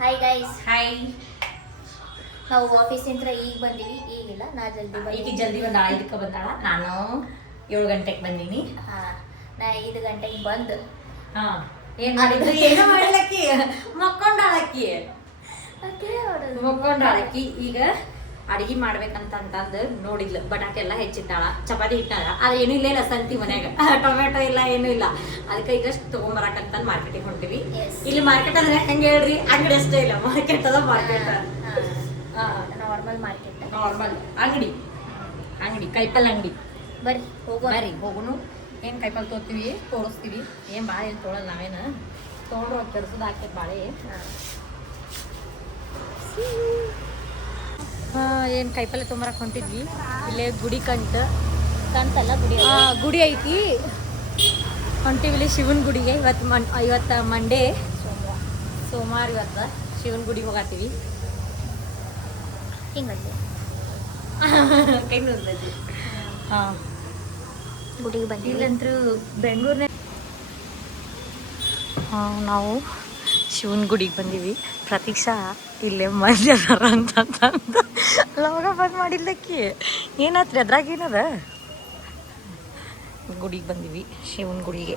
Hi guys. Hi. ನಾವು ಆಫೀಸಿಂದ ಈಗ ಬಂದೀವಿ. ಈಗಿಲ್ಲ, ನಾ ಜಲ್ದಿ ಈಗ ಜಲ್ದಿ ಬಂದಾಳ, ಇದಕ್ಕೆ ಬಂದಾಳ. ನಾನು 7 ಗಂಟೆಗೆ ಬಂದೀನಿ. ನಾ 5 ಗಂಟೆಗೆ ಬಂದು ಏನು ಮಾಡಿದ್ರು ಏನೋ ಮಾಡಿಲಕ್ಕಿ, ಮಕ್ಕೊಂಡಾಳಕ್ಕಿ ಮಕ್ಕೊಂಡಾಳಕ್ಕಿ. ಈಗ ಅಡಿಗೆ ಮಾಡ್ಬೇಕಂತಂದು ನೋಡಿದ್ಲು, ಬಟಾಟೆಲ್ಲ ಹೆಚ್ಚಿಟ್ಟಾಳ, ಚಪಾತಿ ಇಟ್ಟಾಳ. ಅದು ಏನೂ ಇಲ್ಲ ಸಂತಿ ಮನ್ಯಾಗ, ಟೊಮೆಟೊ ಇಲ್ಲ, ಏನೂ ಇಲ್ಲ. ಅದಕ್ಕೆ ಈಗ ತೊಗೊಂಬರಕಂತ ಮಾರ್ಕೆಟಿಗೆ ಹೊಂಟಿವಿ. ಇಲ್ಲಿ ಮಾರ್ಕೆಟ್ ಅಂದ್ರೆ ಹೆಂಗೆ ಹೇಳ್ರಿ, ಅಂಗಡಿ ಅಷ್ಟೇ ಇಲ್ಲ, ಮಾರ್ಕೆಟ್ ಅದ ಮಾರ್ಕೆಟ್. ನಾರ್ಮಲ್ ಮಾರ್ಕೆಟ್, ನಾರ್ಮಲ್ ಅಂಗಡಿ, ಕೈಪಲ್ ಅಂಗಡಿ. ಬರ್ರಿ ಹೋಗುನು. ಏನು ಕೈಪಲ್ ತೊಗೋತೀವಿ, ತೋರಿಸ್ತೀವಿ. ಏನು ಬಾಳೆ ಏನು ತೊಗೊಳಲ್ಲ, ನಾವೇನು ತೊಗೊಂಡ್ರು ಕೆಡ್ಸೋದು ಹಾಕ್ತೇವೆ ಬಾಳೆ. ಏನು ಕೈಪಲ್ಲೆ ತೊಗೊಂಬರಕ್ಕೆ ಹೊಂಟಿದ್ವಿ. ಇಲ್ಲೇ ಗುಡಿ ಕಂತಲ್ಲ ಗುಡಿ ಐತಿ. ಹೊಂಟಿವಿ ಇಲ್ಲಿ ಶಿವನ ಗುಡಿಗೆ. ಇವತ್ತು ಮಂಡೇ, ಸೋಮವಾರ. ಇವತ್ತು ಶಿವನ ಗುಡಿಗೆ ಹೋಗತ್ತೀವಿ. ಹಿಂಗಂತೆ ಕೈ ನೋಡ್ತೈತಿ. ಗುಡಿಗೆ ಬಂದು ಇಲ್ಲಂತೂ ಬೆಂಗಳೂರಿನ ನಾವು ಶಿವನ ಗುಡಿಗೆ ಬಂದೀವಿ. ಪ್ರತೀಕ್ಷಾ ಇಲ್ಲೇ ಮಧ್ಯಾಹ್ನ ಅಂತಂದು ಲವಾಗ ಬಂದ್ ಮಾಡಿಲ್ಲಕ್ಕಿ. ಏನಾತ್ರಿ ಅದ್ರಾಗ ಏನದ? ಗುಡಿಗೆ ಬಂದೀವಿ, ಶಿವನ ಗುಡಿಗೆ.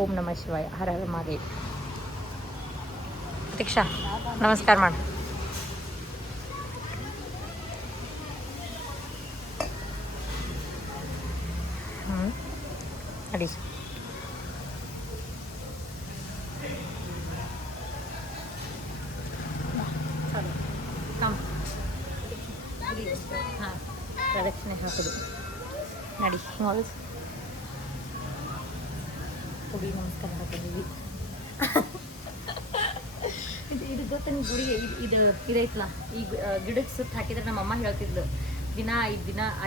ಓಂ ನಮಃ ಶಿವಾಯ, ಹರ ಹರ ಮಹಾದೇವ್. ಪ್ರತೀಕ್ಷಾ ನಮಸ್ಕಾರ ಮಾಡು. ಅಡಿ ಪ್ರದಕ್ಷಿಣೆ ಹಾಕೋದು ನಡಿ. ಗುಡಿ ನಮಸ್ಕಾರ ಹಾಕಿದ್ದೀವಿ. ಇದು ಗೊತ್ತ ನೀವು ಗುಡಿ ಇದೈತಲ್ಲ, ಈ ಗಿಡಕ್ಕೆ ಸುತ್ತ ಹಾಕಿದ್ರೆ ನಮ್ಮಮ್ಮ ಹೇಳ್ತಿದ್ಲು, ದಿನ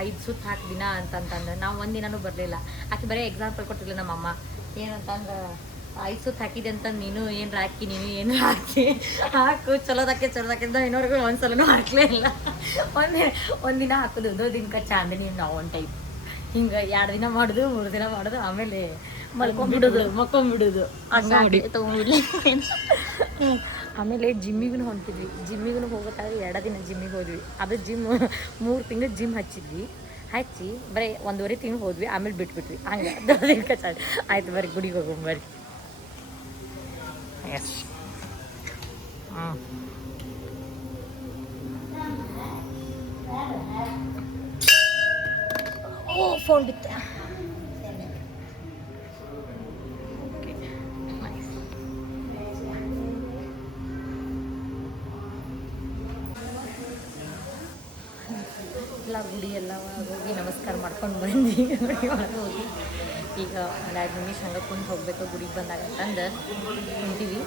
5 ಸುತ್ತ ಹಾಕಿ ದಿನ ಅಂತಂತಂದ್ರೆ. ನಾವು ಒಂದಿನೂ ಬರಲಿಲ್ಲ. ಆಕೆ ಬರೀ ಎಕ್ಸಾಂಪಲ್ ಕೊಟ್ಟಿಲ್ಲ ನಮ್ಮಮ್ಮ. ಏನಂತಂದ್ರೆ 5 ಸುತ್ತ ಹಾಕಿದೆ ಅಂತ ನೀನು ಏನು ಹಾಕಿ, ನೀನು ಏನು ಹಾಕಿ ಹಾಕು, ಚಲೋದಾಕೆ ನಾವು ಇನ್ನೋರ್ಗು ಒಂದ್ಸಲನೂ ಹಾಕಲೇ ಇಲ್ಲ. ಒಂದಿನ ಹಾಕೋದು, ದಿನಕ್ಕೆ ಚಾಂದಿನಿ ನಾವು ಒಂದು ಟೈಪ್. ಹಿಂಗೆ 2 ದಿನ ಮಾಡೋದು, 3 ದಿನ ಮಾಡೋದು, ಆಮೇಲೆ ಮಕ್ಕೊಂಬಿಡೋದು. ಆಮೇಲೆ ಜಿಮ್ಮಿಗೂ ಹೊಂಟಿದ್ವಿ. ಜಿಮ್ಮಿಗೂ ಹೋಗೋಕ್ಕಾದ್ರೆ 2 ದಿನ ಜಿಮ್ಮಿಗೆ ಹೋದ್ವಿ. ಅದು 3 ತಿಂಗಳು ಜಿಮ್ ಹಚ್ಚಿ ಬರೀ 1.5 ತಿಂಗಳು ಹೋದ್ವಿ. ಆಮೇಲೆ ಬಿಟ್ಬಿಟ್ವಿ. ಹಂಗೆ ದಿನಕ್ಕೆ ಆಯ್ತು, ಬರ್ರಿ ಗುಡಿಗೆ ಹೋಗೋಣ ಬರ್ರಿ. ಎಸ್ ಫೋನ್ ಬಿತ್ತ. ಎಲ್ಲ ಗುಡಿ ಎಲ್ಲ ಹೋಗಿ ನಮಸ್ಕಾರ ಮಾಡ್ಕೊಂಡು ಬಂದು ಗುಡಿ ಒಳಗೆ ಹೋಗಿ ಈಗ 2 ನಿಮಿಷ ಹಂಗೆ ಕುಂತು ಹೋಗ್ಬೇಕು ಗುಡಿಗೆ ಬಂದಾಗ ಅಂತಂದು ಹೊಂಟೀವಿ.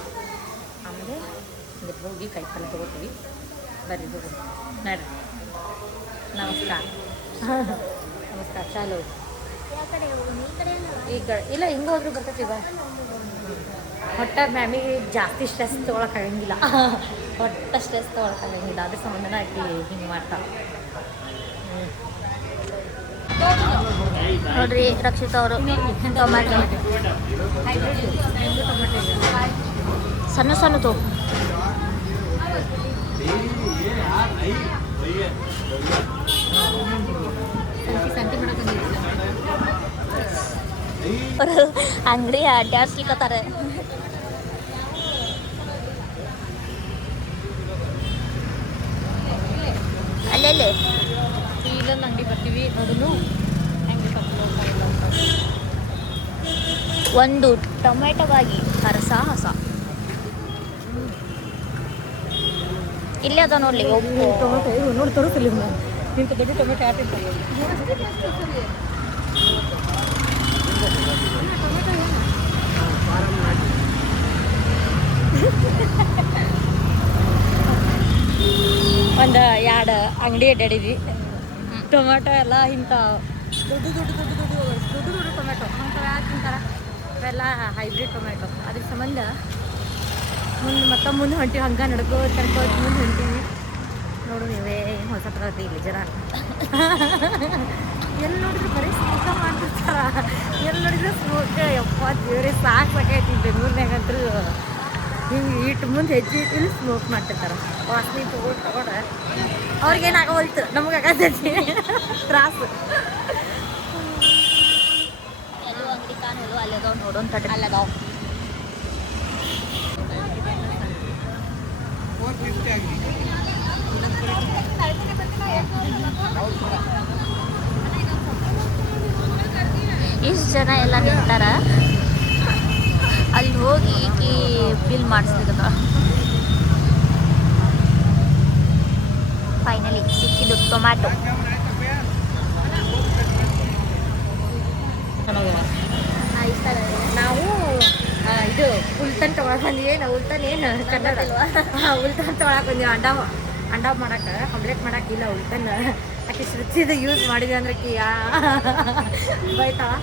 ಆಮೇಲೆ ಇದಕ್ಕೆ ಹೋಗಿ ಕೈಪಲ್ಲೆ ತೊಗೋತೀವಿ. ಬರ್ರಿ ಹೋಗೋದು ನಡ್ರಿ. ನಮಸ್ಕಾರ. ನಮಸ್ಕಾರ. ಚಾಲು ಈಗ ಇಲ್ಲ, ಹಿಂಗೆ ಹೋದ್ರೂ ಬರ್ತೈತಿ. ಬಾ ಹೊಟ್ಟೆ ಮ್ಯಾಮಿಗೆ ಜಾಸ್ತಿ ಸ್ಟ್ರೆಸ್ ತೊಗೊಳಕ್ಕಾಗಂಗಿಲ್ಲ. ಹೊಟ್ಟೆ ಸ್ಟ್ರೆಸ್ ತೊಗೊಳಕ್ಕಾಗಂಗಿಲ್ಲ. ಅದ್ರ ಸಂಬಂಧನ ಆಕಿ ಹಿಂಗೆ ಮಾಡ್ತಾಳೆ. ನೋಡ್ರಿ ರಕ್ಷಿತಾ ಅವರು ಟೊಮ್ಯಾಟೊ ಸಣ್ಣ ತೋ ಅಂಗಡಿ ಅಡ್ಡಾಡ್ಸ್ಲಿಕ್ಕತ್ತಾರೆ. ಅಲ್ಲೇ ಇಲ್ಲೊಂದು ಅಂಗಡಿ ಬರ್ತೀವಿ ನೋಡೋನು ಹೆಂಗೆ ಒಂದು ಟೊಮೆಟೊಗಾಗಿ ಹರಸಾಹಸ. ಇಲ್ಲೇ ಅದ ನೋಡ್ಲಿ ಟೊಮೆಟೊ ನೋಡಿ ತೋರಿಸಲಿ. ಇಂಥ ದೊಡ್ಡ ಟೊಮೆಟೊ ಆಟಿರ್ತಾರೆ. ಒಂದು 2 ಅಂಗಡಿ ಅಡ್ಡಾಡಿದ್ವಿ. ಟೊಮೆಟೊ ಎಲ್ಲ ಇಂಥ ದೊಡ್ಡ ಟೊಮೆಟೊ ಅಂಥವು ಯಾಕೆ ತಿಂತಾರೆ? ಅವೆಲ್ಲ ಹೈಬ್ರಿಡ್ ಟೊಮೆಟೊ. ಅದ್ರ ಸಂಬಂಧ ಮುಂದೆ ಹೊಂಟಿವಿ. ಹಂಗೆ ನಡ್ಕೋತ ಮುಂದೆ ಹೊಂಟೀವಿ. ನೋಡು ನೀವೇ ಏನು ಹೊಸ ಪ್ರಗತಿ ಇಲ್ಲಿ ಜನ ಎಲ್ಲಿ ನೋಡಿದ್ರು ಬರೀ ದೇವ್ರೆ ಸಾಕೈತಿ ಬೆಂಗಳೂರಿನಾಗಂತೂ ಹಿಂಗೆ ಇಟ್ಟು ಮುಂದೆ ಹೆಜ್ಜೆ ಇಟ್ಟು ಸ್ಮೋಕ್ ಮಾಡ್ತಿರ್ತಾರೆ ವಾಸನೆ ತಗೊಂಡ ಅವ್ರಿಗೇನಾಗೋಲ್ತು ನಮ್ಗೆ ಆಗತೈತಿ ತ್ರಾಸು ಎಲ್ಲೋ ಅಂಗಡಿ ಕಾಣೋದು ಅಲ್ಲದಾವ್ ನೋಡೋನ್ ತಡ್ರಿ ಅಲ್ಲದಾವ್ ಇಷ್ಟು ಜನ ಎಲ್ಲ ನಿಂತಾರ ಅಲ್ಲಿ ಹೋಗಿ ಈಕಿ ಬಿಲ್ ಮಾಡಿಸ್ತಿದ್ದ ಫೈನಲಿ ಸಿಕ್ಕಿದ್ದು ಟೊಮ್ಯಾಟೊ ಇಷ್ಟ ನಾವು ಇದು ಉಲ್ಟನ್ ತೊಗೊಳಕ್ ಬಂದಿವಿ ನಾವು ಉಲ್ಟನ್ ಏನು ಕನ್ನಡ ಉಲ್ಟನ್ ತೊಗೊಳಕ್ ಬಂದಿವಿ ಅಂಡ ಮಾಡಕ್ಕೆ ಕಂಪ್ಲೇಟ್ ಮಾಡಕ್ಕಿಲ್ಲ ಉಲ್ಟನ್ ಆಕೆ ಶ್ರುತಿದು ಯೂಸ್ ಮಾಡಿದ್ವಿ ಅಂದ್ರೆ ಬೈತಾಳ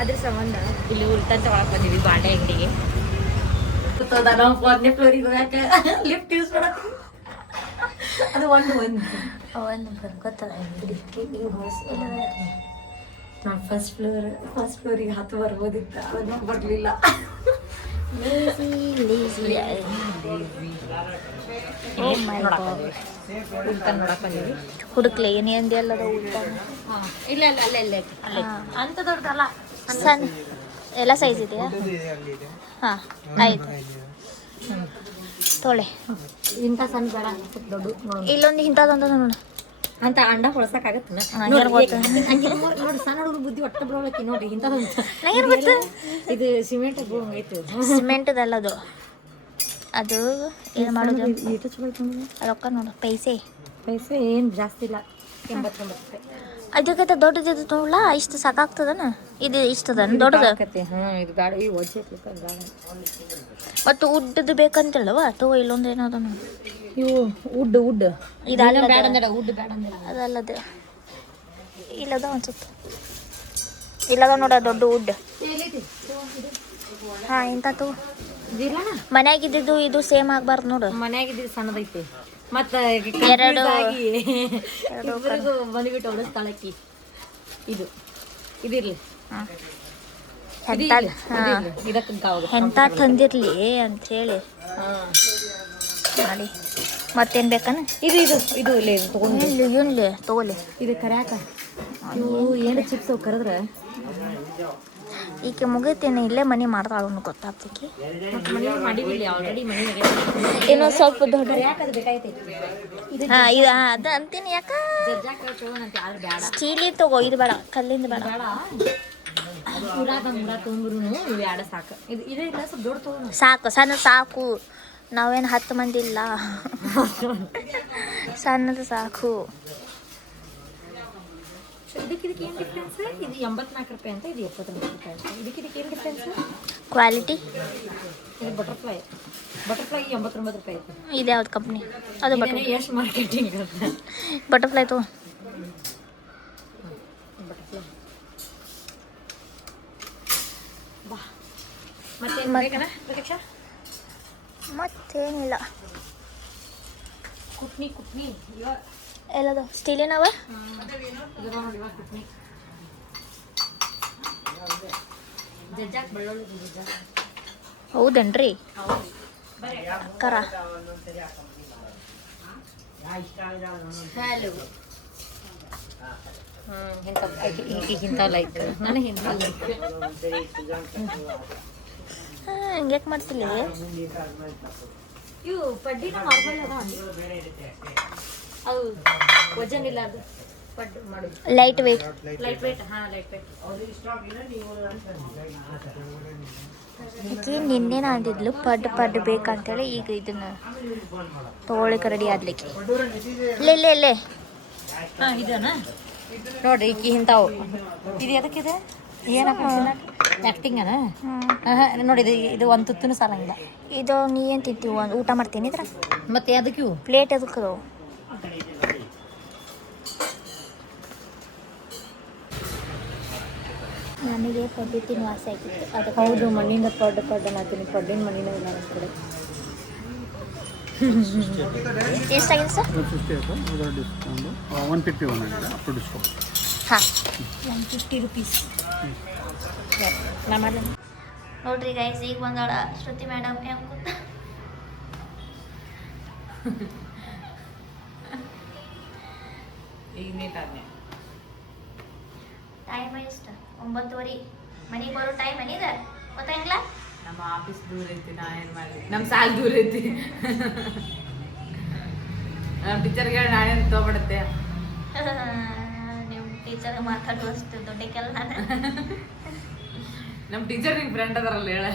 ಅದ್ರ ಸಂಬಂಧ ಇಲ್ಲಿ ಉಲ್ಟನ್ ತೊಗೊಳಕ್ ಬಂದಿವಿ ಬಾಂಡೆ ಅಂಗಡಿಗೆ ನಾವು 1ನೇ ಫ್ಲೋರಿಗೆ ಹೋಗಕ್ಕೆ ಲಿಫ್ಟ್ ಯೂಸ್ ಮಾಡತ್ತೀವಿ ಅದು ಒಂದು ಗೊತ್ತಲ್ಲ ನಾನು ಫಸ್ಟ್ ಫ್ಲೋರಿಗೆ ಹತ್ತು ಬರ್ಬೋದಿತ್ತು ಅದನ್ನು ಬರಲಿಲ್ಲ ಹುಡುಕ್ಲೆ ಏನೇ ಅಂದಿ ಅಲ್ಲದ ಊಟ ಇಲ್ಲ ಇಲ್ಲ ಅಲ್ಲೇ ಅಲ್ಲೇ ಅಲ್ಲೇ ಅಂತ ದೊಡ್ಡದಲ್ಲ ಸಣ್ಣ ಎಲ್ಲ ಸೈಜ್ ಇದೆಯಾ ಹಾಂ ಆಯ್ತು ತೊಳೆ ಇಂಥ ಸಣ್ಣ ಬೇಡ ದೊಡ್ಡ ಇಲ್ಲೊಂದು ಇಂಥದ್ದೊಂದು ನೋಡು ಅಂತ ಅಂಡ ಹೊಳಸಕ್ಕಾಗತ್ತೆ ನೋಡಿ ಸಣ್ಣ ಹುಡುಗರು ಬುದ್ಧಿ ಒಟ್ಟ ಬಿಡೋಳಕ್ಕೆ ನೋಡಿ ಇಂಥದ್ದು ಇದು ಸಿಮೆಂಟ್ ಐತೆ ಸಿಮೆಂಟ್ದಲ್ಲ ಅದು ಏನು ಮಾಡೋದು ರೊಕ್ಕ ನೋಡು ಪೈಸೆ ಏನು ಜಾಸ್ತಿ ಇಲ್ಲ 89 ರೂಪಾಯಿ ಅದಕ್ಕಿಂತ ದೊಡ್ಡದಿದ್ದು ನೋಡ್ಲ ಇಷ್ಟು ಸಾಕಾಗ್ತದನ ಇದು ಇಷ್ಟದ ದೊಡ್ಡದು ಇದು ಗಾಡಿ ಮತ್ತು ಉಡ್ಡದು ಬೇಕಂತೇಳವ ತಗೋ ಇಲ್ಲೊಂದು ಏನದ ಇವು ಉಡ್ ಇದಲ್ಲ ಬೇಡ ಅಂದ ಉಡ್ ಬೇಡ ಅಂದ ಅದಲ್ಲದೆ ಇಲ್ಲದ ಅನ್ಸುತ್ತೆ ಇಲ್ಲದ ನೋಡ ದೊಡ್ಡ ಉಡ್ ಹಾಂ ಇಂಥ ತಗೋ ಮನ್ಯಾಗಿದ್ದು ಇದು ಸೇಮ್ ಆಗ್ಬಾರ್ದು ನೋಡು ಮನ್ಯಾಗಿದ್ದು ಸಣ್ಣದೈತಿ ಮತ್ತ ಎರಡು ಬಂದ್ಬಿಟ್ಟು ಹೊಡೆಸ್ತಾಳಕ್ಕಿ ಇದು ಇದಿರ್ಲಿ ಎಂತ ತಂದಿರ್ಲಿ ಅಂತ ಹೇಳಿ ಮಾಡಿ ಮತ್ತೇನ್ ಬೇಕನ ಇದು ಇದು ಇದು ಇಲ್ಲೇ ತಗೊಂಡು ಇವನ್ಲಿ ತಗೋಲಿ ಇದು ಕರ್ಯಾಕ ಇವು ಏನು ಚಿಪ್ಸ್ ಅವು ಕರೆದ್ರೆ ಈಕೆ ಮುಗಿತೇನೆ ಇಲ್ಲೇ ಮನೆ ಮಾಡ್ತಾಳು ಗೊತ್ತಾಗ್ತೈತಿ ಮನೆ ಮಾಡಿವಿಲ್ಲ ಆಲ್ರೆಡಿ ಮನೆ ಇನ್ನೊಂದು ಸ್ವಲ್ಪ ದೊಡ್ಡ ಯಾಕದು ಬೇಕಾಯ್ತೈತಿ ಹಾಂ ಇದು ಅದ ಅಂತೀನಿ ಯಾಕ ಸ್ಟೀಲಿ ತಗೋ ಇದು ಬೇಡ ಕಲ್ಲಿಂದ ಬೇಡ ಮುರ ತೊಗೊಂಡ್ರು ಇವು ಎರಡು ಸಾಕು ಇದು ಇದೇ ಇಲ್ಲ ಸ್ವಲ್ಪ ದೊಡ್ಡ ತಗೊಂಡು ಸಾಕು ಸಣ್ಣ ಸಾಕು ನಾವೇನು 10 ಮಂದಿ ಇಲ್ಲ ಸಣ್ಣದು ಸಾಕು ಇದಕ್ಕೆ ಏನು ಡಿಫ್ರೆನ್ಸ್ ಇದು 84 ರೂಪಾಯಿ ಅಂತ ಇದು 74 ರೂಪಾಯಿ ಅಂತ ಇದಕ್ಕೆ ಏನು ಡಿಫ್ರೆನ್ಸ್ ಕ್ವಾಲಿಟಿ ಇದು ಬಟರ್ಫ್ಲೈ 89 ರೂಪಾಯಿ ಐತಿ ಇದು ಯಾವ್ದು ಕಂಪ್ನಿ ಅದು ಎಷ್ಟು ಮಾರ್ಕೆಟಿಂಗ್ ಬಟರ್ಫ್ಲೈ ತಗೋ ಬಟರ್ಫ್ಲೈ ಬಾ ಮತ್ತೆ ಬೇಕನ ಪ್ರತೀಕ್ಷಾ ಮತ್ತೇನಿಲ್ಲ ಕುಟ್ನಿ ಎಲ್ಲದು ಸ್ಟೀಲಿನವ ಹೌದೇನ್ರಿ ಅಕ್ಕರ ಇಂಥ ಲೈಕ್ ನನಗೆ ಇಂಥ ಲೈಕ್ ಹಂಗ್ಯಾಕೆ ಮಾಡ್ತಿಲ್ಲ ಇವು ಪಡ್ಡಿನ ನಾರ್ಮಲ್ ಅದ ಅದು ವಜನ್ ಇಲ್ಲ ಅದು ಪಡ್ಡು ಮಾಡೋದು ಲೈಟ್ ವೇಟ್ ಲೈಟ್ ವೇಟ್ ಹಾಂ ಲೈಟ್ ವೇಟ್ ಈಕೆ ನಿನ್ನೆನ ಅಂದಿದ್ಲು ಪಡ್ ಬೇಕಂತೇಳಿ ಈಗ ಇದನ್ನ ತೊಗೊಳಿಕ್ಕೆ ರೆಡಿ ಆದ್ಲಿಕ್ಕೆ ಇಲ್ಲೇ ಹಾಂ ಇದನ್ನ ನೋಡ್ರಿ ಈಕಿ ಇಂಥವು ಇದು ಎದಕ್ಕಿದೆ ಏನಪ್ಪ ಆ್ಯಕ್ಟಿಂಗನ ನೋಡಿ ಇದು ಒಂದು ತುತ್ತೂ ಸಾಲಂಗಿಲ್ಲ ಇದು ನೀ ಏನು ತಿಂತೀವಿ ಒಂದು ಊಟ ಮಾಡ್ತೀನಿ ಇದ್ರ ಮತ್ತೆ ಅದಕ್ಕೆ ಇವು ಪ್ಲೇಟ್ ಅದಕ್ಕದು ನನಗೆ ಪಡ್ಡು ತಿನ್ನು ಆಸೆ ಆಗಿತ್ತು ಅದಕ್ಕೆ ಹೌದು ಮಣ್ಣಿಂದ ಪಡ್ಡು ಮಾಡ್ತೀನಿ ಪಡ್ಡಿನ ಮಣ್ಣಿನ ಇಲ್ಲ ನಮ್ಮ ಕಡೆ ಎಷ್ಟಾಗಿದೆ ಸರ್ 150 ಹಾಂ 150 ರುಪೀಸ್ ನಾ ಮಾಡಲಿ ನೋಡ್ರಿ ಗೈಸ್ ಈಗ ಬಂದಾಳ ಶ್ರುತಿ ಮೇಡಮ್ ಹೆಂಗ್ ಕೂತ ಈಗ ನೀಟಾದ್ನೆ ಟೈಮ್ ಎಷ್ಟು 9:30 ಮನೆಗೆ ಬರೋ ಟೈಮ್ ಏನಿದ ಗೊತ್ತಾಗಿಲ್ಲ. ನಮ್ಮ ಆಫೀಸ್ ದೂರ ಐತಿ, ನಾ ಏನ್ ಮಾಡ್ಲಿ, ನಮ್ಮ ಸಾಲ್ ದೂರ ಐತಿ. ನಮ್ಮ ಟೀಚರ್ಗೆ ನಾನೇನು ತಗೊಬಿಡುತ್ತೆ. ನಿಮ್ಮ ಟೀಚರ್ ಮಾತಾಡುವಷ್ಟು ದೊಡ್ಡಕ್ಕೆಲ್ಲ ನಾನು. ನಮ್ಮ ಟೀಚರ್ ನಿಂಗೆ ಫ್ರೆಂಡ್ ಅದಾರಲ್ಲ ಹೇಳ.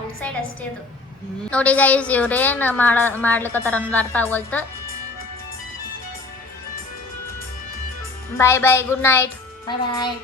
ಔಟ್ಸೈಡ್ ಅಷ್ಟೇ ಅದು. ನೋಡಿ ಗೈಸ್ ಇವ್ರೇನ್ ಮಾಡ್ಲಿಕ್ಕತ್ತಾರ ಅನ್ನೋದು ಅರ್ಥ ಆಗೋಲ್ತು. ಬಾಯ್ ಬಾಯ್, ಗುಡ್ ನೈಟ್. ಬಾಯ್ ಬಾಯ್.